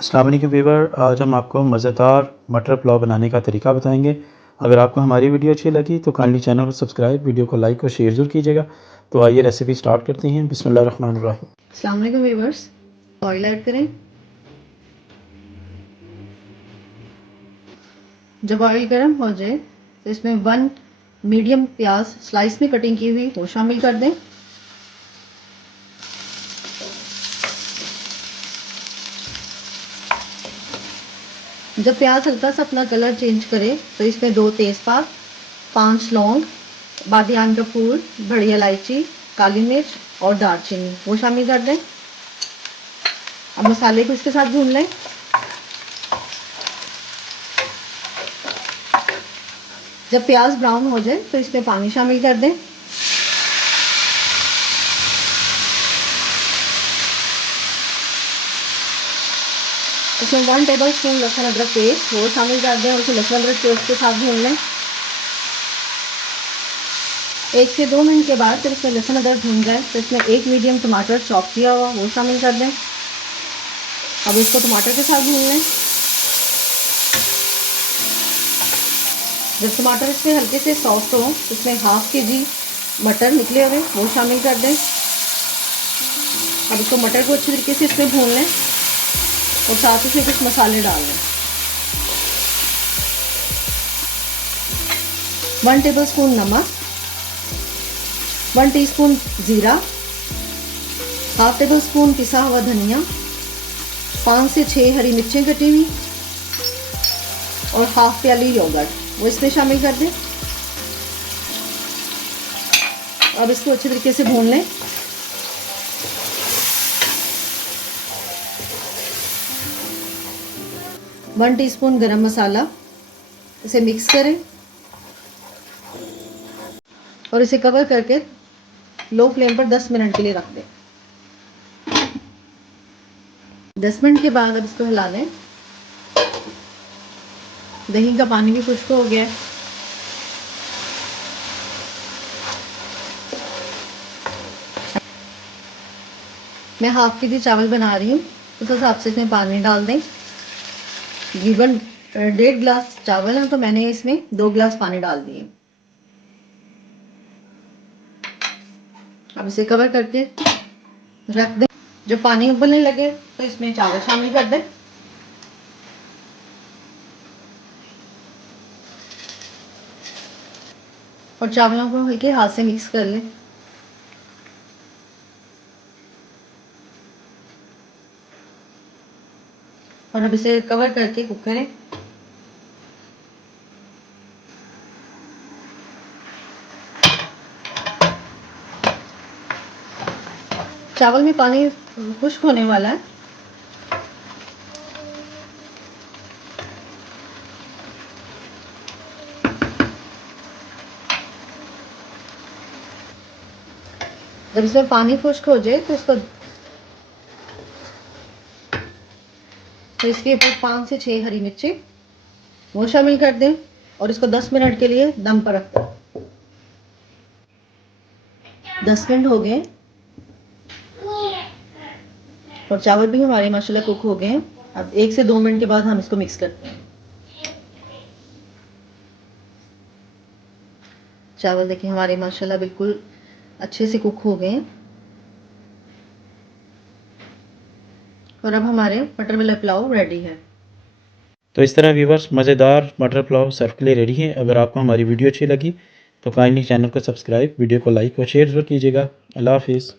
अस्सलाम वालेकुम व्यूअर, आज हम आपको मज़ेदार मटर पुलाव बनाने का तरीका बताएंगे। अगर आपको हमारी वीडियो अच्छी लगी तो काइंडली चैनल को सब्सक्राइब, वीडियो को लाइक और शेयर ज़रूर कीजिएगा। तो आइए रेसिपी स्टार्ट करते हैं। बिस्मिल्लाहिर्रहमानिर्रहीम। अस्सलाम वालेकुम व्यूअर्स, ऑयल ऐड करें। जब ऑयल गर्म हो जाए तो इसमें 1 मीडियम प्याज स्लाइस में कटिंग की हुई वो शामिल कर दें। जब प्याज हल्का सा अपना कलर चेंज करे तो इसमें 2 तेज़पात, 5 लौंग, बादियान का फूल, बड़ी इलायची, काली मिर्च और दालचीनी वो शामिल कर दें। अब मसाले को इसके साथ भून लें। जब प्याज ब्राउन हो जाए तो इसमें पानी शामिल कर दें। इसमें 1 टेबल स्पून लहसुन अदरक पेस्ट वो शामिल कर दें और फिर लहसुन अदरक पेस्ट के साथ भून लें। 1 से 2 मिनट के बाद जब इसमें लहसुन अदरक भून जाए तो इसमें 1 मीडियम टमाटर चॉप किया हुआ वो शामिल कर दें। अब इसको टमाटर के साथ भून लें। जब टमाटर इसमें हल्के से सॉफ्ट हो तो इसमें 1/2 kg मटर निकले हुए वो शामिल कर दें। अब इसको मटर को अच्छी तरीके से इसमें भून लें और साथ ही में कुछ मसाले डाल लें। 1 टेबल स्पून नमक, 1 टीस्पून जीरा, 1/2 टेबल स्पून पिसा हुआ धनिया, 5 से 6 हरी मिर्चें कटी हुई और 1/2 प्याली योगर्ट वो इसमें शामिल कर दें। अब इसको अच्छे तरीके से भून लें। वन टीस्पून गरम मसाला, इसे मिक्स करें और इसे कवर करके लो फ्लेम पर 10 मिनट के लिए रख दें। 10 मिनट के बाद अब इसको हिला लें। दही का पानी भी खुश्क हो गया है। मैं 1/2 kg चावल बना रही हूँ, उस हिसाब से इसमें पानी डाल दें। तकरीबन 1.5 गिलास चावल है तो मैंने इसमें 2 गिलास पानी डाल दिए। अब इसे कवर करके रख दें। जब पानी उबलने लगे तो इसमें चावल शामिल कर दें और चावलों को हल्के हाथ से मिक्स कर लें। और अब इसे कवर करके कुक करें। चावल में पानी खुश्क होने वाला है। जब इसमें पानी खुश्क हो जाए तो इसके ऊपर 5 से 6 हरी मिर्ची वो शामिल कर दें और इसको 10 मिनट के लिए दम पर रख दें। 10 मिनट हो गए और चावल भी हमारे माशाल्लाह कुक हो गए हैं। अब 1 से 2 मिनट के बाद हम इसको मिक्स करते हैं। चावल देखिए हमारे माशाल्लाह बिल्कुल अच्छे से कुक हो गए हैं और अब हमारे मटर वाला पुलाव रेडी है। तो इस तरह व्यूअर्स, मज़ेदार मटर पुलाव सर्व के लिए रेडी है। अगर आपको हमारी वीडियो अच्छी लगी तो काइंडली चैनल को सब्सक्राइब, वीडियो को लाइक और शेयर ज़रूर कीजिएगा। अल्लाह हाफिज़।